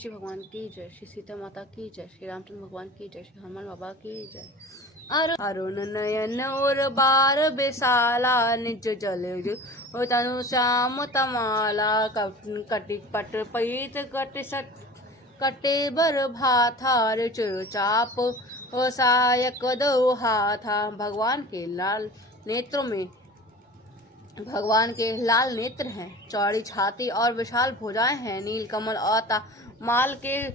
श्री भगवान की जय, श्री सीता माता की जय, श्री रामचंद्र भगवान की जय, श्री हनुमान बाबा की जय। अरुण नयन और बार बेसाला, निज जलज तनु श्याम तमाला, कटि पट पीत कटि सट कटे बर भाथा, चाप सायक दो हाथा। भगवान के लाल नेत्र हैं, चौड़ी छाती और विशाल भुजाएं हैं। नील कमल और माल के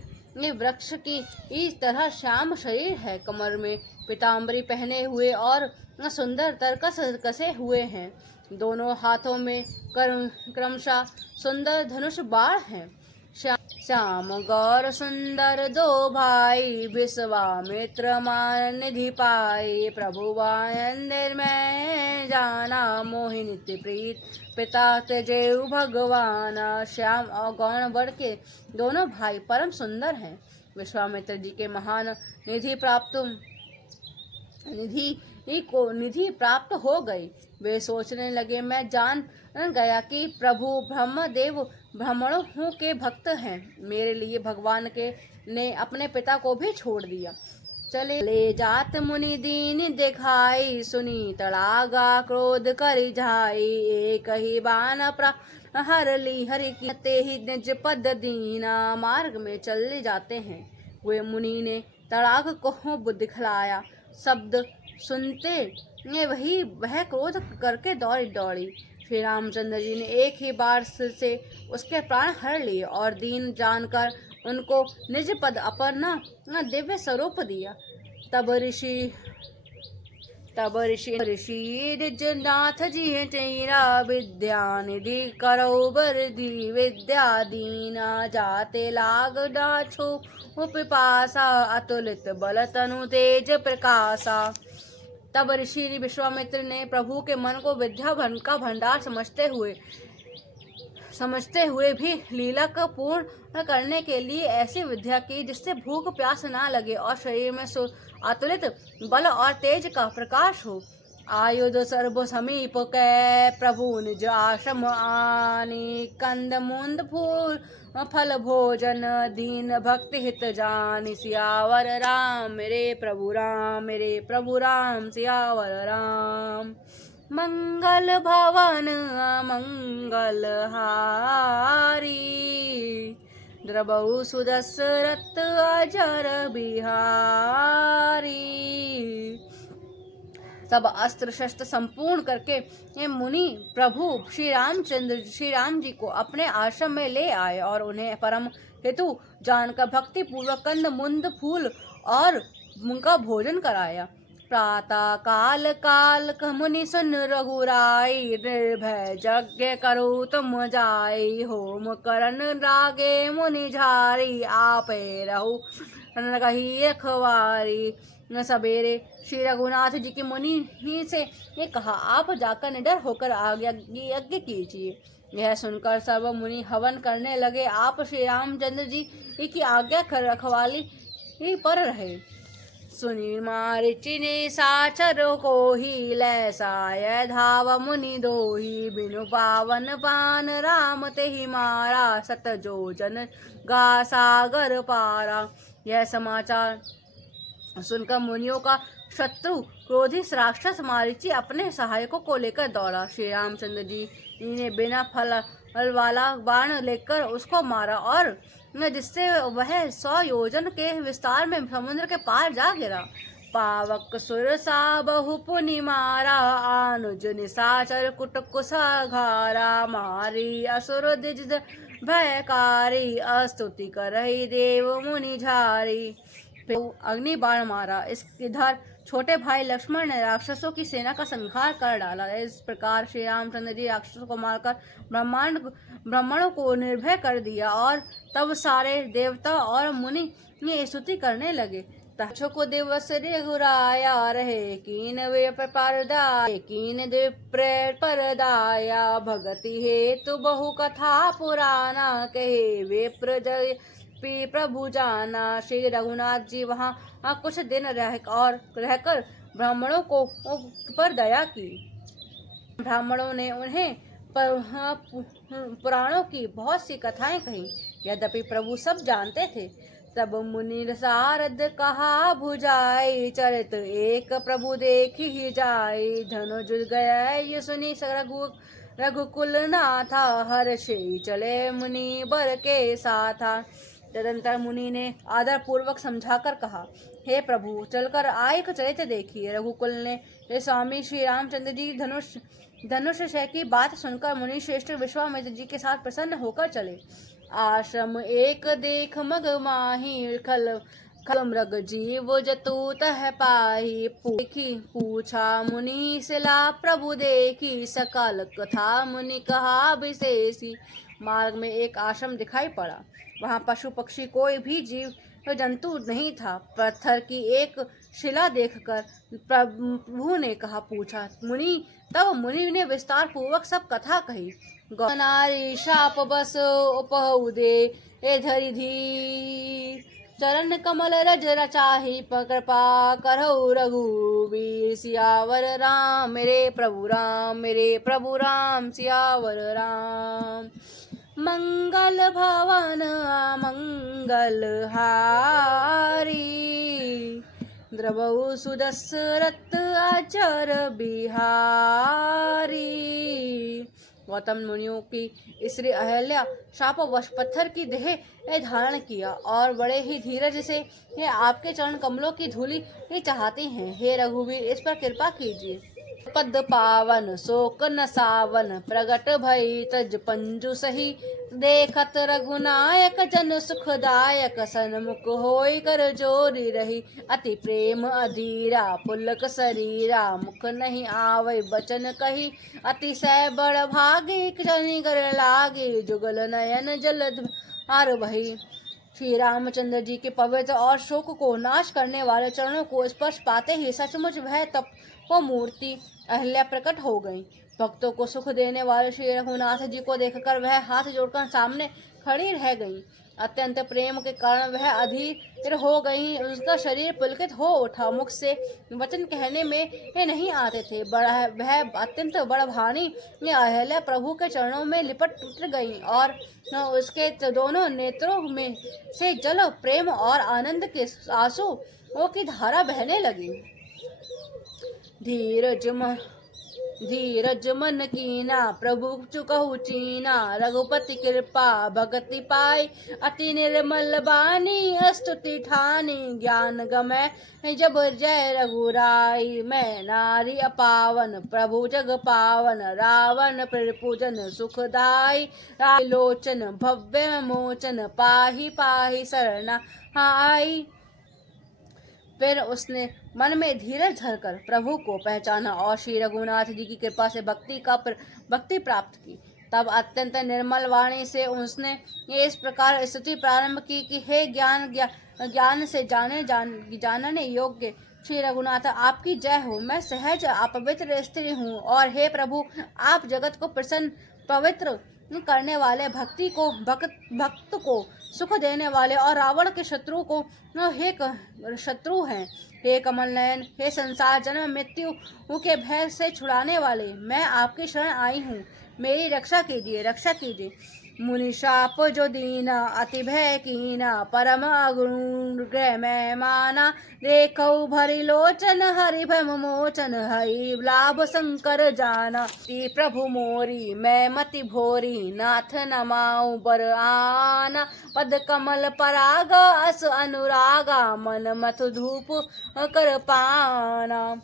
वृक्ष की इस तरह श्याम शरीर है। कमर में पीताम्बरी पहने हुए और सुंदर तरकस कसे हुए हैं। दोनों हाथों में क्रमशः सुंदर धनुष बाण हैं। श्याम गौर सुंदर दो भाई, विश्वामित्र मान निधि पाई। प्रभु वायंदिर में जाना, मोहि नित्य प्रीत पिता तेजेव भगवान। श्याम और गौर वर्ण के दोनों भाई परम सुंदर हैं। विश्वामित्र जी के महान निधि प्राप्त हो गई। वे सोचने लगे, मैं जान गया कि प्रभु ब्रह्मदेव ब्राह्मणों के भक्त हैं। मेरे लिए भगवान के ने अपने पिता को भी छोड़ दिया। चले ले जात मुनि दीन दिखाई, सुनी तड़ागा क्रोध करि जाई। एक ही बाण हर ली हरि की, ते ही निज पद दीना। मार्ग में चले जाते हैं वे मुनि ने तड़ाग को दिखलाया। शब्द सुनते वह क्रोध करके दौड़ी। श्री रामचंद्र जी ने एक ही बार से उसके प्राण हर लिए और दीन जानकर उनको निज पद अपना दिव्य स्वरूप दिया। तब ऋषि निजनाथ जी तेरा, विद्या निधि करो बरदी। विद्या दीना जाते लाग डाछो पिपासा, अतुलित बल तनु तेज प्रकाशा। तब ऋषि विश्वामित्र ने प्रभु के मन को विद्या का भंडार समझते हुए भी लीला को पूर्ण करने के लिए ऐसी विद्या की जिससे भूख प्यास ना लगे और शरीर में अतुलित बल और तेज का प्रकाश हो। आयुध सर्व समीप कै, प्रभु निज आश्रम आनी। कंद मुंद फूल फल भोजन, दीन भक्ति हित जानी। सियावर राम मेरे प्रभु राम, सियावर राम। मंगल भवन मंगल हारी, द्रबहु सुदशरथ अजर बिहारी। सब अस्त्र शस्त्र संपूर्ण करके ये मुनि प्रभु श्री राम जी को अपने आश्रम में ले आए और उन्हें परम हेतु जानकर भक्ति पूर्वक कंद मुंद फूल और उनका भोजन कराया। प्रातः काल मुनि सुन रघुराई, निर्भय यज्ञ करो तुम जाई। होम करन लागे मुनि झारी, आपे रहु रही रखवारी। सवेरे श्री रघुनाथ जी के मुनि ही से ये कहा, आप जाकर निडर होकर यज्ञ कीजिए। यह सुनकर सर्व मुनि हवन करने लगे। आप श्री रामचंद्र जी की आज्ञा रखवाली पर रहे। सुनी मारिचि निशाचर कोहि, लैसाय धाव मुनि दोही। बिनु पावन पान राम तेहि मारा, सत जोजन गा सागर पारा। यह समाचार सुनकर मुनियों का शत्रु क्रोधी राक्षस मारीची अपने सहायकों को लेकर दौड़ा। श्री रामचंद्र जी ने बिना फल वाला बाण लेकर उसको मारा और जिससे वह 100 योजन के विस्तार में समुद्र के पार जा गिरा। पावक सुर सा बहु पुनि मारा, आनुज निशाचर कुट कुसा घारा। मारी असुर दिज भयकारी, अस्तुति करहि देव मुनि झारी। अग्नि बाण मारा। इधर छोटे भाई लक्ष्मण ने राक्षसों की सेना का संहार कर डाला। इस प्रकार श्री रामचंद्र जी राक्षसों को मारकर ब्राह्मणों को निर्भय कर दिया और तब सारे देवता और मुनि ये स्तुति करने लगे। तक्षो को दिवस रघुराया, रहे कीन परदाया। भगति हेतु बहु कथा पुराना, कहे विप्र जय प्रभु जाना। श्री रघुनाथ जी वहाँ कुछ दिन रहकर ब्राह्मणों को पर दया की। ब्राह्मणों ने उन्हें पुराणों की बहुत सी कथाएं कही। यद्यपि प्रभु सब जानते थे। तब मुनि सारद कहा भुजाई, चरित एक प्रभु देखी ही जाय। धनुज गया ये सुनी रघुकुल नाथा, हर्षे चले मुनि बर के साथा। तदंतर मुनि ने आदर पूर्वक समझाकर कहा, हे प्रभु चलकर आयक चरित देखिए। रघुकुल ने हे स्वामी श्री रामचंद्र जी धनुष शय की बात सुनकर मुनि श्रेष्ठ विश्वामित्र जी के साथ प्रसन्न होकर चले। आश्रम एक देख मग माही, खल मृग जीव जतु तह पाही। पूछा मुनि सिला प्रभु देखी, सकल कथा मुनि कहा विशेषी। मार्ग में एक आश्रम दिखाई पड़ा। वहाँ पशु पक्षी कोई भी जीव जंतु नहीं था। पत्थर की एक शिला देखकर प्रभु ने कहा पूछा मुनि। तब मुनि ने विस्तार पूर्वक सब कथा कही। नारी शाप बस उपहुदे ए धरि धी, चरण कमल रज रचाही कृपा करहु रघुवीर। सियावर राम मेरे प्रभु राम, मेरे प्रभु राम सियावर राम। मंगल भवन मंगल हारी, द्रवहु सुदशरथ अचर बिहारी। गौतम मुनियों की स्त्री अहल्या शापवश पत्थर की देह धारण किया और बड़े ही धीरज से ये आपके चरण कमलों की धूलि चाहती हैं। हे रघुवीर इस पर कृपा कीजिए। पद पावन शोक नसावन, प्रगट भई तज पंजु सही। देखत रघुनायक जन सुखदायक, सन्मुख होई कर जोरी रही। अति प्रेम अधीरा पुलक शरीरा, मुख नहीं आवै बचन कही। अतिशय बड़ भागी जनि कर लागे, जुगल नयन जलध आर बही। श्री रामचंद्र जी के पवित्र और शोक को नाश करने वाले चरणों को स्पर्श पाते ही सचमुच वह तप वो मूर्ति अहल्या प्रकट हो गई। भक्तों को सुख देने वाले श्री रघुनाथ जी को देखकर वह हाथ जोड़कर सामने खड़ी रह गई। अत्यंत प्रेम के कारण वह अधीर हो गई। उसका शरीर पुलकित हो उठा। मुख से वचन कहने में नहीं आते थे। वह अत्यंत बड़भानी अहल्या प्रभु के चरणों में लिपट गई और उसके दोनों नेत्रों में से जल प्रेम और आनंद के आंसू की धारा बहने लगी। धीरज मन कीना प्रभु चुकहु चीना, रघुपति कृपा भगति पाई। अति निर्मल बानी स्तुति ठानी, ज्ञान गमै जब जय रघुराई। मैं नारी अपावन प्रभु जग पावन, रावण प्रपूजन सुखदाई। लोचन भव्य मोचन, पाही पाही शरणा आई। फिर उसने मन में धीरज धरकर प्रभु को पहचाना और श्री रघुनाथ जी की कृपा से भक्ति प्राप्त की। तब अत्यंत निर्मल वाणी से उसने इस प्रकार स्तुति प्रारंभ की कि हे ज्ञान से जानने योग्य श्री रघुनाथ आपकी जय हो। मैं सहज अपवित्र स्त्री हूँ और हे प्रभु आप जगत को प्रसन्न पवित्र करने वाले भक्त को सुख देने वाले और रावण के शत्रु को शत्रु हैं। हे कमल नयन, हे संसार जन्म मृत्यु के भय से छुड़ाने वाले, मैं आपकी शरण आई हूँ। मेरी रक्षा कीजिए। मुनि शाप जो दीना, अति भय कीना, परम अग्रह मैं माना। देखौ भरी लोचन, हरि भम मोचन, हरि लाभ शंकर जाना। प्रभु मोरी मैं मति भोरी, नाथ नमाऊ बर आना। पद कमल परागा अस अनुरागा, मन मथ धूप कर पाना।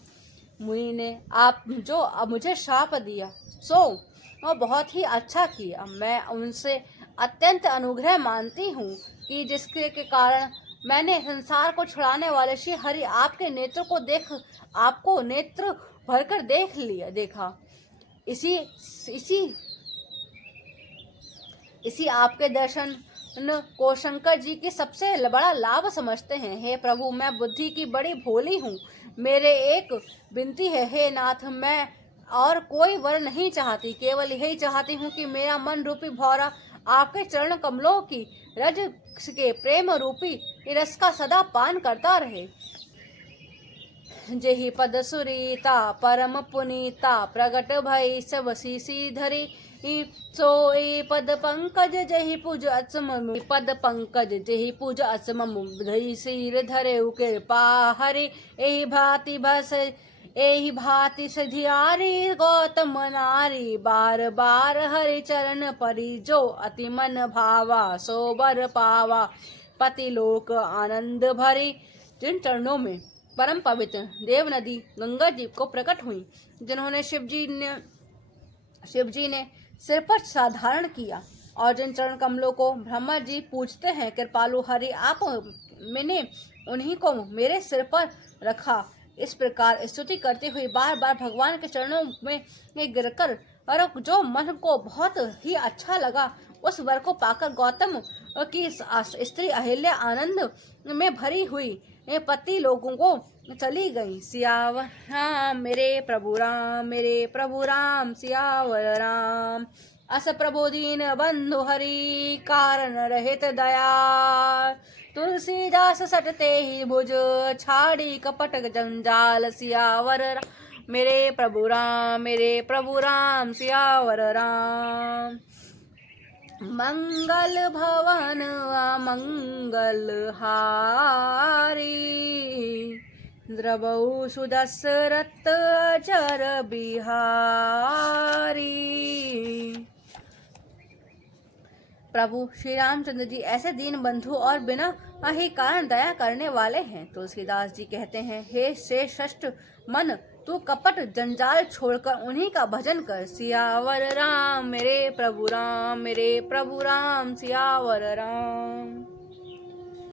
मुनि ने आप जो मुझे शाप दिया सो और बहुत ही अच्छा किया। मैं उनसे अत्यंत अनुग्रह मानती हूँ कि जिसके के कारण मैंने संसार को छुड़ाने वाले श्री हरि आपके नेत्र को आपको नेत्र भरकर देखा। इसी आपके दर्शन को शंकर जी की सबसे बड़ा लाभ समझते हैं। हे प्रभु मैं बुद्धि की बड़ी भोली हूँ। मेरे एक विनती है हे नाथ, मैं और कोई वर नहीं चाहती, केवल यही चाहती हूँ कि मेरा मन रूपी भौरा आपके चरण कमलों की रज के प्रेम रूपी रस का सदा पान करता रहे। जेहि पद सुरीता परम पुनीता, प्रगट भई सब शीशी धरी। सोई पद पंकज जहि पूज असम पद पंकज जहि पूज असम धरि सिर धरे कृपा हरि एहि भांति बस एहि भांति सधियारी गौतम नारी बार बार हरि चरण परि जो अति मन भावा सो बर पावा पति लोक आनंद भरी। जिन चरणों में परम पवित्र देव नदी गंगा जी को प्रकट हुई, जिन्होंने शिव जी ने सिर पर साधारण किया और जिन चरण कमलों को ब्रह्मा जी पूजते हैं, कृपालु हरि आप मैंने उन्हीं को मेरे सिर पर रखा। इस प्रकार स्तुति करते हुए बार बार भगवान के चरणों में गिरकर और जो मन को बहुत ही अच्छा लगा, उस वर को पाकर गौतम की स्त्री अहिल्या आनंद में भरी हुई पति लोगों को चली गई। सियावर राम मेरे प्रभु राम सियावर राम। अस प्रभु दीन बंधु हरि कारण रहित दया। तुलसीदास सटते ही भुज छाड़ी कपट जंजाल। सियावर राम मेरे प्रभु राम सियावर राम। मंगल भवन अमंगल हारी द्रवहु सुदशरथ अजर बिहारी। प्रभु श्री रामचंद्र जी ऐसे दीन बंधु और बिना ही कारण दया करने वाले हैं। तुलसीदास जी कहते हैं, हे श्रेष्ठ मन, तू कपट जंजाल छोड़कर उन्हीं का भजन कर। सियावर राम मेरे प्रभु राम सियावर राम।